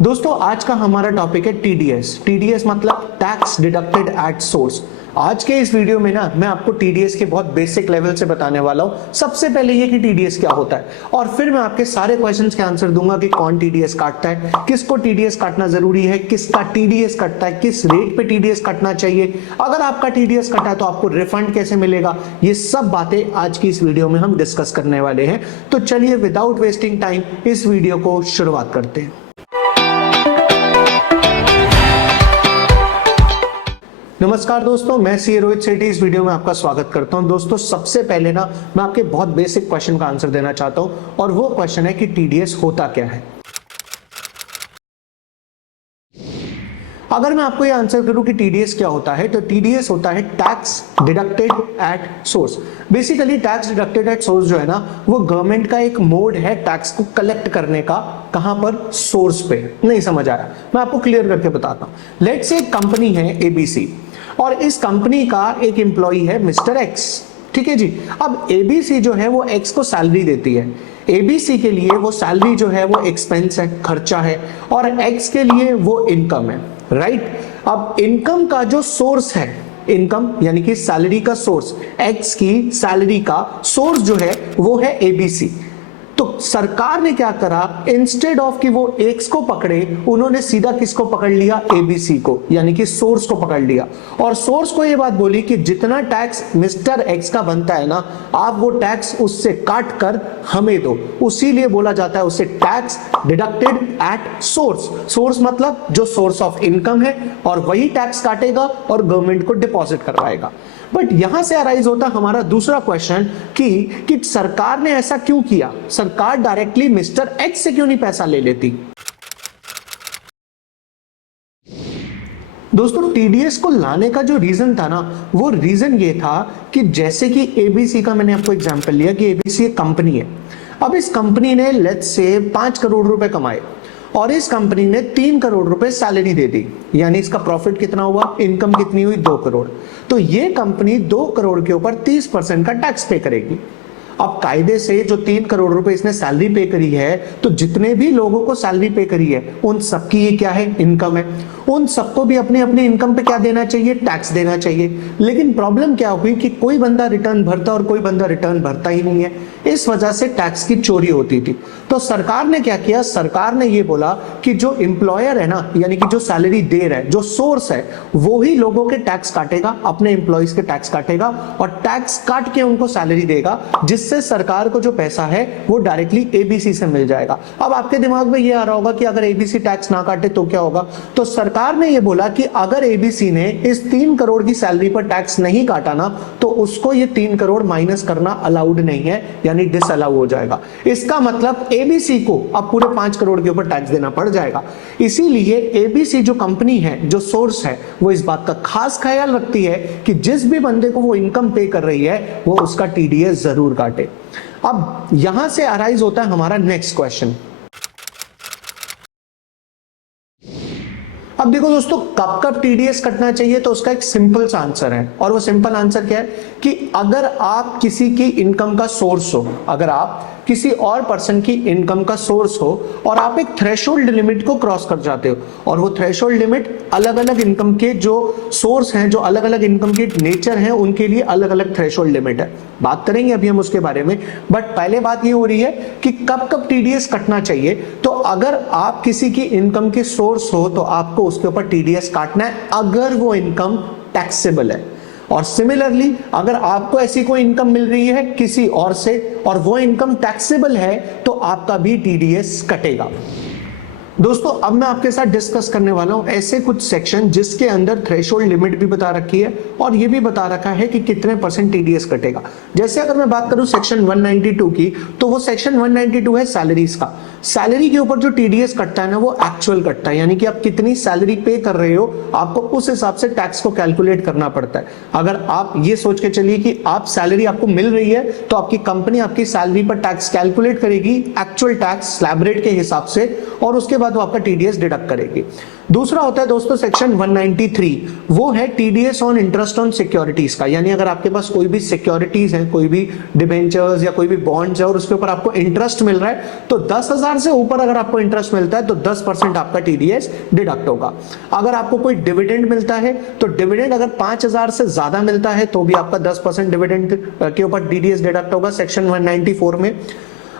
दोस्तों आज का हमारा टॉपिक है टीडीएस। टीडीएस मतलब टैक्स डिडक्टेड एट सोर्स। आज के इस वीडियो में ना मैं आपको टीडीएस के बहुत बेसिक लेवल से बताने वाला हूं। सबसे पहले ये कि टीडीएस क्या होता है और फिर मैं आपके सारे क्वेश्चंस के आंसर दूंगा कि कौन टीडीएस काटता है, किसको टीडीएस काटना जरूरी है, किसका टीडीएस कटता है, किस रेट पे टीडीएस कटना चाहिए, अगर आपका टीडीएस कटा है तो आपको रिफंड कैसे मिलेगा। ये सब बातें आज की इस वीडियो में हम डिस्कस करने वाले हैं। तो चलिए विदाउट वेस्टिंग टाइम इस वीडियो को शुरुआत करते हैं। नमस्कार दोस्तों, मैं सी रोहित सेठी इस वीडियो में आपका स्वागत करता हूं। दोस्तों सबसे पहले ना मैं आपके बहुत बेसिक क्वेश्चन का आंसर देना चाहता हूं और वो क्वेश्चन है कि टीडीएस होता क्या है। अगर मैं आपको ये आंसर करूं कि टीडीएस क्या होता है तो टीडीएस होता है tax deducted at source. Basically tax deducted at source जो है ना वो गवर्नमेंट का एक मोड है टैक्स को कलेक्ट करने का। कहां पर? सोर्स पे। नहीं समझ आया? मैं आपको क्लियर करके बताता हूं। लेट्स से एक कंपनी है एबीसी और इस कंपनी का एक एम्प्लॉई है मिस्टर एक्स। ठीक है जी। अब एबीसी जो है वो एक्स को सैलरी देती है। एबीसी के लिए वो सैलरी जो है वो एक्सपेंस है, खर्चा है, और एक्स के लिए वो इनकम है, राइट। अब इनकम का जो सोर्स है, इनकम यानी कि सैलरी का सोर्स, एक्स की सैलरी का सोर्स जो है वो है एबीसी। तो सरकार ने क्या करा, इंस्टेड ऑफ कि वो एक्स को पकड़े उन्होंने सीधा किसको पकड़ लिया? एबीसी को, यानी कि सोर्स को पकड़ लिया। और सोर्स को ये बात बोली कि जितना टैक्स मिस्टर एक्स का बनता है ना, आप वो टैक्स उससे काट कर हमें दो। उसीलिए बोला जाता है उसे tax deducted at source. Source मतलब जो सोर्स ऑफ इनकम है और वही टैक्स काटेगा और गवर्नमेंट को डिपॉजिट करवाएगा। बट यहां से अराइज होता हमारा दूसरा क्वेश्चन कि सरकार ने ऐसा क्यों किया? सरकार डायरेक्टली मिस्टर एक्स से क्यों नहीं पैसा ले लेती? दोस्तों टीडीएस को लाने का जो रीजन था ना, वो रीजन ये था कि जैसे कि एबीसी का मैंने आपको एग्जांपल लिया कि एबीसी एक कंपनी है। अब इस कंपनी ने लेट्स से 5 करोड़ रुपए कमाए और इस कंपनी ने 3 करोड़ रुपए सैलरी दे दी, यानी इसका प्रॉफिट कितना हुआ? इनकम कितनी हुई? 2 करोड़। तो ये कंपनी 2 करोड़ के ऊपर 30% का टैक्स पे करेगी। अब कायदे से जो 3 करोड़ रुपए इसने सैलरी पे करी है, तो जितने भी लोगों को सैलरी पे करी है उन सबकी ये क्या है? इनकम है। उन सबको भी अपने अपने इनकम पे क्या देना चाहिए? टैक्स देना चाहिए। लेकिन प्रॉब्लम क्या हुई कि कोई बंदा रिटर्न भरता और कोई बंदा रिटर्न भरता ही नहीं है। इस वजह से टैक्स की चोरी होती थी। तो सरकार ने क्या किया? सरकार ने ये बोला कि जो एम्प्लॉयर है ना, यानी कि जो सैलरी दे रहा है, जो सोर्स है, वो ही लोगों के टैक्स काटेगा, अपने एम्प्लॉइज के टैक्स काटेगा और टैक्स काट के उनको सैलरी देगा, जिससे सरकार को जो पैसा है वो डायरेक्टली एबीसी से मिल जाएगा। अब आपके दिमाग में ये आ रहा होगा कि अगर एबीसी टैक्स ना काटे तो क्या होगा? तो सरकार ने ये बोला कि अगर एबीसी ने इस 3 करोड़ की सैलरी पर टैक्स नहीं काटा ना, तो उसको ये 3 करोड़ माइनस करना अलाउड नहीं है, यानी डिसअलाउ हो जाएगा। इसका मतलब एबीसी को अब पूरे 5 करोड़ के ऊपर टैक्स देना पड़ जाएगा। इसीलिए एबीसी जो कंपनी है, जो सोर्स है, वो इस बात का खास ख्याल रखती है कि जिस भी बंदे को वो इनकम पे कर रही है वो उसका टीडीएस जरूर काटे। अब यहां से अराइज होता है हमारा नेक्स्ट क्वेश्चन। अब देखो दोस्तों, कब कब टीडीएस कटना चाहिए, तो उसका एक सिंपल सा आंसर है। और वो सिंपल आंसर क्या है कि अगर आप किसी की इनकम का सोर्स हो, अगर आप किसी और पर्सन की इनकम का सोर्स हो और आप एक थ्रेशोल्ड लिमिट को क्रॉस कर जाते हो, और वो थ्रेशोल्ड लिमिट अलग अलग इनकम के जो सोर्स हैं, जो अलग अलग इनकम के नेचर हैं, उनके लिए अलग अलग थ्रेशोल्ड लिमिट है। बात करेंगे अभी हम उसके बारे में। बट पहले बात ये हो रही है कि कब कब टीडीएस कटना चाहिए। तो अगर आप किसी की इनकम के सोर्स हो तो आपको उसके ऊपर टीडीएस काटना है, अगर वो इनकम टैक्सेबल है। और सिमिलरली अगर आपको ऐसी कोई इनकम मिल रही है किसी और से और वो इनकम टैक्सेबल है, तो आपका भी टीडीएस कटेगा। दोस्तों अब मैं आपके साथ डिस्कस करने वाला हूं ऐसे कुछ सेक्शन जिसके अंदर थ्रेशोल्ड लिमिट भी बता रखी है और ये भी बता रखा है कि कितने % टीडीएस कटेगा। जैसे अगर मैं बात करूं सेक्शन 192 की, तो वो सेक्शन 192 है सैलरीज का। सैलरी के ऊपर जो टीडीएस कटता है ना, वो एक्चुअल कटता है, यानी कि आप कितनी सैलरी पे कर रहे हो, आपको उस हिसाब से टैक्स को कैलकुलेट करना पड़ता है। अगर आप ये सोच के चलिए कि आप सैलरी आपको मिल रही है, तो आपकी कंपनी आपकी सैलरी पर टैक्स कैलकुलेट करेगी एक्चुअल टैक्स स्लैब रेट के हिसाब से, और उसके बाद वो आपका टीडीएस डिडक्ट करेगी। दूसरा होता है दोस्तों सेक्शन 193, वो है TDS on interest on securities का। यानी अगर आपके पास कोई भी सिक्योरिटीज है, कोई भी डिबेंचर्स या कोई भी बॉन्ड्स है और उसके ऊपर आपको इंटरेस्ट मिल रहा है, तो 10,000 10,000 से ऊपर अगर आपको इंटरेस्ट मिलता है तो 10% आपका टीडीएस डिडक्ट होगा। अगर आपको कोई डिविडेंड मिलता है तो डिविडेंड अगर 5,000 से ज्यादा मिलता है तो भी आपका 10% डिविडेंड के ऊपर टीडीएस डिडक्ट होगा सेक्शन 194 में।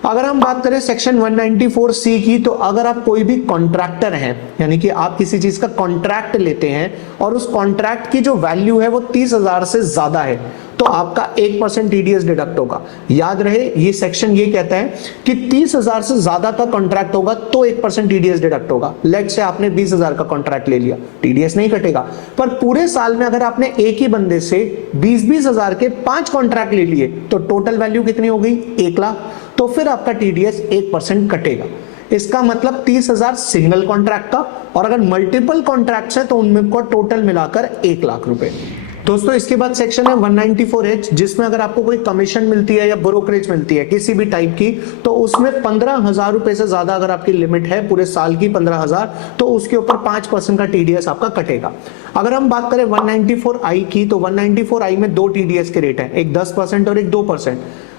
अगर हम बात करें सेक्शन 194 सी की, तो अगर आप कोई भी कॉन्ट्रैक्टर हैं, यानी कि आप किसी चीज का कॉन्ट्रैक्ट लेते हैं और उस कॉन्ट्रैक्ट की जो वैल्यू है वो 30,000 से ज्यादा है, तो आपका 1% टीडीएस डिडक्ट होगा। याद रहे ये सेक्शन ये कहता है कि 30,000 से ज्यादा का कॉन्ट्रैक्ट होगा तो 1% टीडीएस डिडक्ट होगा। लेट से आपने 20,000 का कॉन्ट्रैक्ट ले लिया, टीडीएस नहीं कटेगा। पर पूरे साल में अगर आपने एक ही बंदे से 20,000 के 5 कॉन्ट्रैक्ट ले लिए तो टोटल वैल्यू कितनी हो गई? 1,00,000। तो फिर आपका टीडीएस 1% कटेगा। इसका मतलब 30,000 सिंगल कॉन्ट्रैक्ट का, और अगर मल्टीपल कॉन्ट्रैक्ट्स है तो उनमें को टोटल मिलाकर 1,00,000 रुपए। दोस्तों इसके बाद सेक्शन है 194H, जिसमें अगर आपको कोई कमीशन मिलती है या ब्रोकरेज मिलती है किसी भी टाइप की, तो उसमें 15,000 रुपए से ज्यादा अगर आपकी लिमिट है पूरे साल की 15,000, तो उसके ऊपर 5% का टीडीएस आपका कटेगा। अगर हम बात करें 194I की, तो 194I में 2 टीडीएस के रेट है, एक 10% और एक 2%।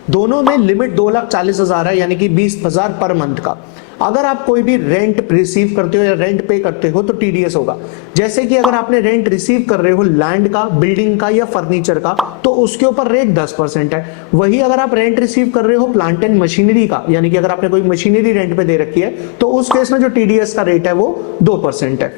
दोनों में लिमिट 2,40,000 है, यानी कि 20,000 पर मंथ का। अगर आप कोई भी रेंट रिसीव करते हो या रेंट पे करते हो तो टीडीएस होगा। जैसे कि अगर आपने रेंट रिसीव कर रहे हो लैंड का, बिल्डिंग का या फर्नीचर का, तो उसके ऊपर रेट 10% है। वही अगर आप रेंट रिसीव कर रहे हो प्लांट एंड मशीनरी का, यानी कि अगर आपने कोई मशीनरी रेंट पे दे रखी है, तो उस केस में जो टीडीएस का रेट है वो 2% है।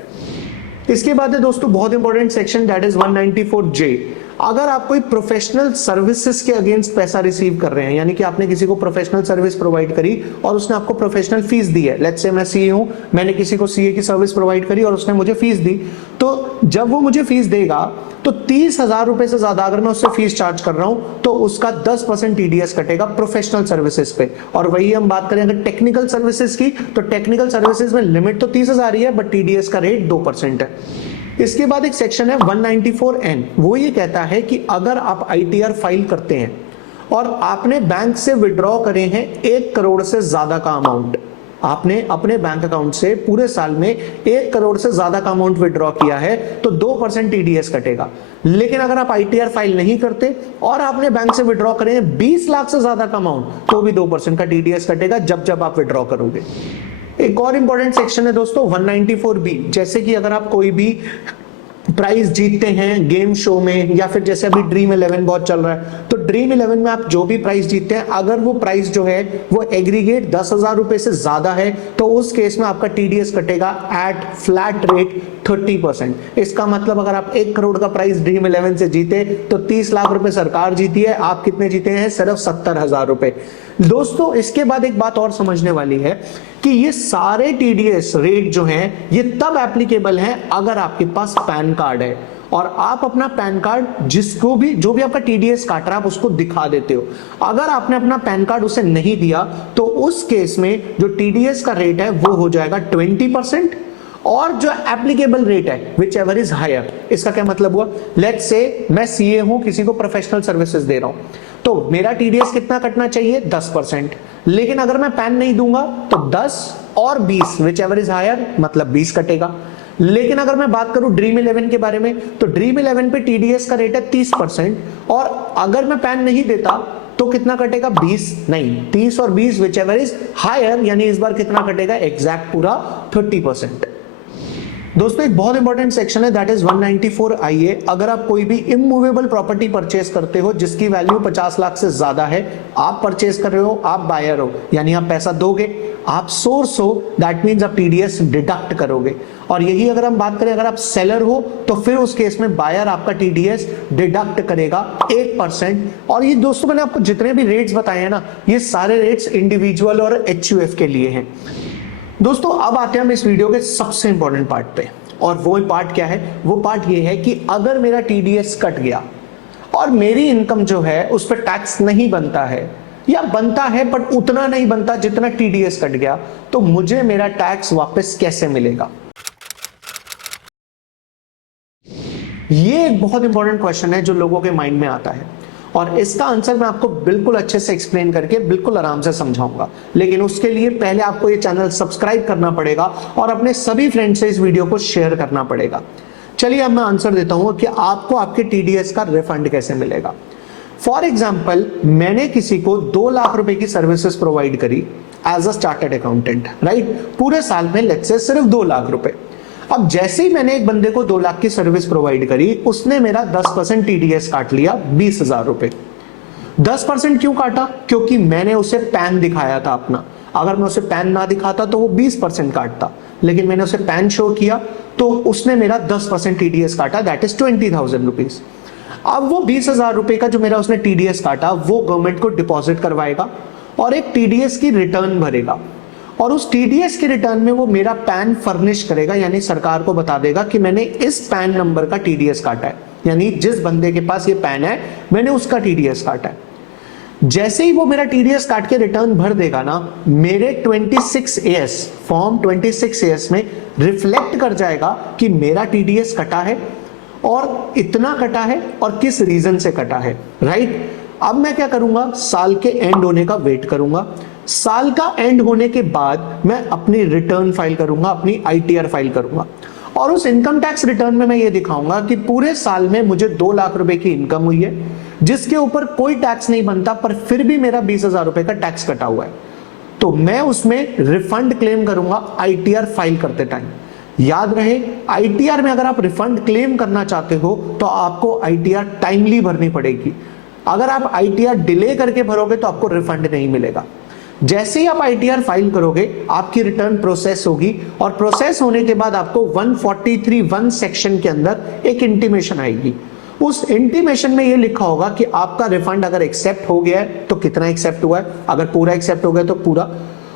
इसके बाद है दोस्तों बहुत important section, that is 194J। अगर आप कोई प्रोफेशनल सर्विसेज के अगेंस्ट पैसा रिसीव कर रहे हैं, यानी कि आपने किसी को प्रोफेशनल सर्विस प्रोवाइड करी और उसने आपको प्रोफेशनल फीस दी है, लेट्स से मैं सीए हूं, मैंने किसी को सीए की सर्विस प्रोवाइड करी और उसने मुझे फीस दी, तो जब वो मुझे फीस देगा तो 30,000 रुपए से ज्यादा अगर मैं उससे फीस चार्ज कर रहा हूं तो उसका 10% टीडीएस कटेगा प्रोफेशनल सर्विसेज पे। और वही हम बात करें अगर टेक्निकल सर्विसेज की, तो टेक्निकल सर्विसेज में लिमिट तो 30,000 ही है, बट टीडीएस का रेट 2% है। इसके बाद एक सेक्शन है 194N, वो ये कहता है कि अगर आप आईटीआर फाइल करते हैं और आपने बैंक से विड्रॉ करे हैं 1 करोड़ से ज्यादा का अमाउंट, आपने अपने बैंक अकाउंट से पूरे साल में 1 करोड़ से ज्यादा का अमाउंट विड्रॉ किया है, तो 2% टीडीएस कटेगा। लेकिन अगर आप आईटीआर फाइल नहीं करते और आपने बैंक से विड्रॉ करे 20 लाख से ज्यादा का अमाउंट, तो भी 2% का टीडीएस कटेगा जब जब आप विड्रॉ करोगे। एक और इंपॉर्टेंट सेक्शन है दोस्तों 194B, जैसे कि अगर आप कोई भी प्राइज जीतते हैं गेम शो में, या फिर जैसे अभी ड्रीम 11 बहुत चल रहा है, तो ड्रीम 11 में आप जो भी प्राइज जीतते हैं, अगर वो प्राइस जो है वो एग्रीगेट 10,000 रुपए से ज्यादा है, तो उस केस में आपका टीडीएस कटेगा एट फ्लैट रेट 30%। इसका मतलब अगर आप 1 करोड़ का प्राइस ड्रीम 11 से जीते तो 30 लाख रुपए सरकार जीती है, आप कितने जीते हैं? सिर्फ 70,000 रुपए। दोस्तों इसके बाद एक बात और समझने वाली है कि ये सारे टीडीएस रेट जो हैं ये तब एप्लीकेबल हैं अगर आपके पास पैन कार्ड है और आप अपना पैन कार्ड जिसको भी जो भी आपका टीडीएस काट रहा है आप उसको दिखा देते हो। अगर आपने अपना पैन कार्ड उसे नहीं दिया तो उस केस में जो टीडीएस का रेट है वो हो जाएगा 20%, और जो एप्लीकेबल रेट है विच एवर इज हायर। इसका क्या मतलब हुआ? लेट्स से मैं सीए हूं, किसी को प्रोफेशनल सर्विसेज दे रहा हूं, तो मेरा टीडीएस कितना कटना चाहिए? 10%। लेकिन अगर मैं पैन नहीं दूंगा तो 10 और 20 विच एवर इज हायर, मतलब 20 कटेगा। लेकिन अगर मैं बात करूं ड्रीम 11 के बारे में, तो ड्रीम 11 पे टीडीएस का रेट है 30%, और अगर मैं पैन नहीं देता तो कितना कटेगा? 20 नहीं, 30 और 20 विच एवर इज हायर, यानी इस बार कितना कटेगा? एग्जैक्ट पूरा 30%। दोस्तों एक बहुत इंपॉर्टेंट सेक्शन है दैट इज 194IA। अगर आप कोई भी इमूवेबल प्रॉपर्टी परचेस करते हो जिसकी वैल्यू 50 लाख से ज्यादा है, आप परचेस कर रहे हो, आप बायर हो, यानी आप पैसा दोगे, आप सोर्स हो, दैट मींस आप टीडीएस डिडक्ट करोगे। और यही अगर हम बात करें अगर आप सेलर हो तो फिर उस केस में बायर आपका टीडीएस डिडक्ट करेगा 1%। और ये दोस्तों मैंने आपको जितने भी रेट्स बताए हैं ना, ये सारे रेट्स इंडिविजुअल और एचयूएफ के लिए हैं। दोस्तों अब आते हैं हम इस वीडियो के सबसे इंपॉर्टेंट पार्ट पे, और वो पार्ट क्या है? वो पार्ट ये है कि अगर मेरा टीडीएस कट गया और मेरी इनकम जो है उस पर टैक्स नहीं बनता है, या बनता है बट उतना नहीं बनता जितना टीडीएस कट गया, तो मुझे मेरा टैक्स वापस कैसे मिलेगा? ये एक बहुत इंपॉर्टेंट क्वेश्चन है जो लोगों के माइंड में आता है, और इसका आंसर मैं आपको बिल्कुल अच्छे से एक्सप्लेन करके बिल्कुल आराम से समझाऊंगा। लेकिन उसके लिए पहले आपको ये चैनल सब्सक्राइब करना पड़ेगा और अपने सभी फ्रेंड से इस वीडियो को शेयर करना पड़ेगा। चलिए अब मैं आंसर देता हूं कि आपको आपके टीडीएस का रिफंड कैसे मिलेगा। फॉर एग्जाम्पल मैंने किसी को 2 लाख रुपए की सर्विसेज प्रोवाइड करी as a started accountant, right, पूरे साल में लेट्स से सिर्फ 2 लाख रुपए। अब जैसे ही मैंने एक बंदे को 2 लाख की सर्विस प्रोवाइड करी, उसने मेरा 10% टीडीएस काट लिया, 20,000 रुपए। 10% क्यों काटा? क्योंकि मैंने उसे पैन दिखाया था अपना। अगर मैं उसे पैन ना दिखाता तो वो 20% काटता, लेकिन मैंने उसे पैन शो किया तो उसने मेरा 10% टीडीएस काटा, दैट इज 20,000 रुपीज। अब वो 20,000 रुपए का जो मेरा उसने टीडीएस काटा, वो गवर्नमेंट को डिपॉजिट करवाएगा और एक टीडीएस की रिटर्न भरेगा, और उस टीडीएस के रिटर्न में वो मेरा पैन फर्निश करेगा, यानी सरकार को बता देगा कि मैंने इस पैन नंबर का टीडीएस काटा है, यानी जिस बंदे के पास ये पैन है मैंने उसका टीडीएस काटा है। जैसे ही वो मेरा टीडीएस काट के रिटर्न भर देगा ना, मेरे 26AS फॉर्म 26AS में रिफ्लेक्ट कर जाएगा कि मेरा टीडीएस कटा है और इतना कटा है और किस रीजन से कटा है, राइट। अब मैं क्या करूंगा, साल के एंड होने का वेट करूंगा। साल का एंड होने के बाद मैं अपनी रिटर्न फाइल करूंगा, अपनी आईटीआर फाइल करूंगा, और उस इनकम टैक्स रिटर्न में मैं ये दिखाऊंगा कि पूरे साल में मुझे 2 लाख रुपए की इनकम हुई है, जिसके ऊपर कोई टैक्स नहीं बनता, पर फिर भी मेरा 20,000 रुपए का टैक्स कटा हुआ है। तो मैं उसमें रिफंड क्लेम करूंगा आईटीआर फाइल करते टाइम। याद रहे, आईटीआर में अगर आप रिफंड क्लेम करना चाहते हो तो आपको आईटीआर टाइमली भरनी पड़ेगी। अगर आप आईटीआर डिले करके भरोगे तो आपको रिफंड नहीं मिलेगा। जैसे ही आप आईटीआर फाइल करोगे, आपकी रिटर्न प्रोसेस होगी, और प्रोसेस होने के बाद आपको 143(1) सेक्शन के अंदर एक इंटीमेशन आएगी। उस इंटीमेशन में ये लिखा होगा कि आपका रिफंड अगर एक्सेप्ट हो गया है तो कितना एक्सेप्ट हुआ है, अगर पूरा एक्सेप्ट हो गया तो पूरा।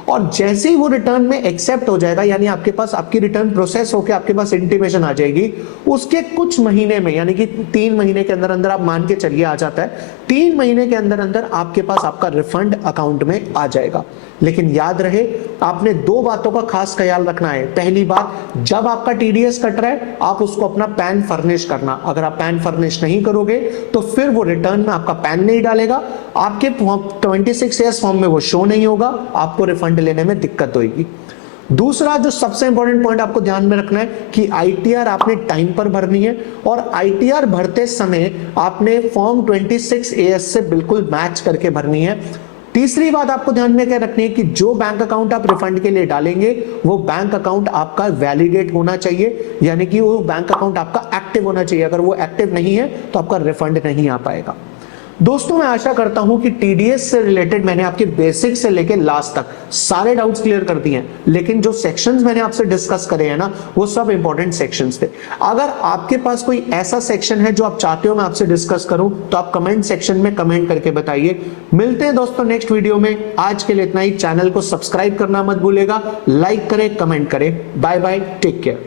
और जैसे ही वो रिटर्न में एक्सेप्ट हो जाएगा, यानी आपके पास आपकी रिटर्न प्रोसेस होकर आपके पास इंटीमेशन आ जाएगी, उसके कुछ महीने में, यानी कि 3 महीने के अंदर अंदर आप मान के चलिए आ जाता है, 3 महीने के अंदर अंदर आपके पास आपका रिफंड अकाउंट में आ जाएगा। लेकिन याद रहे, आपने 2 बातों का खास ख्याल रखना है। पहली बात, जब आपका टीडीएस कट रहा है आप उसको अपना पैन फर्निश करना। अगर आप पैन फर्निश नहीं करोगे तो फिर वो रिटर्न में आपका पैन नहीं डालेगा, आपके 26AS फॉर्म में वो शो नहीं होगा, आपको रिफंड लेने में दिक्कत होगी। दूसरा जो सबसे इंपॉर्टेंट पॉइंट आपको ध्यान में रखना है कि आईटीआर आपने टाइम पर भरनी है, और आईटीआर भरते समय आपने फॉर्म 26AS से बिल्कुल मैच करके भरनी है। तीसरी बात आपको ध्यान में क्या रखनी है कि जो बैंक अकाउंट आप रिफंड के लिए डालेंगे वो बैंक अकाउंट आपका वैलिडेट होना चाहिए, यानी कि वो बैंक अकाउंट आपका एक्टिव होना चाहिए। अगर वो एक्टिव नहीं है तो आपका रिफंड नहीं आ पाएगा। दोस्तों, मैं आशा करता हूं कि टीडीएस से रिलेटेड मैंने आपके बेसिक से लेकर लास्ट तक सारे डाउट्स क्लियर कर दिए हैं, लेकिन जो सेक्शंस मैंने आपसे डिस्कस करे हैं ना, वो सब इंपॉर्टेंट सेक्शंस थे। अगर आपके पास कोई ऐसा सेक्शन है जो आप चाहते हो मैं आपसे डिस्कस करूं, तो आप कमेंट सेक्शन में कमेंट करके बताइए। मिलते हैं दोस्तों नेक्स्ट वीडियो में। आज के लिए इतना ही। चैनल को सब्सक्राइब करना मत भूलिएगा, लाइक करें, कमेंट करें। Bye bye, take care.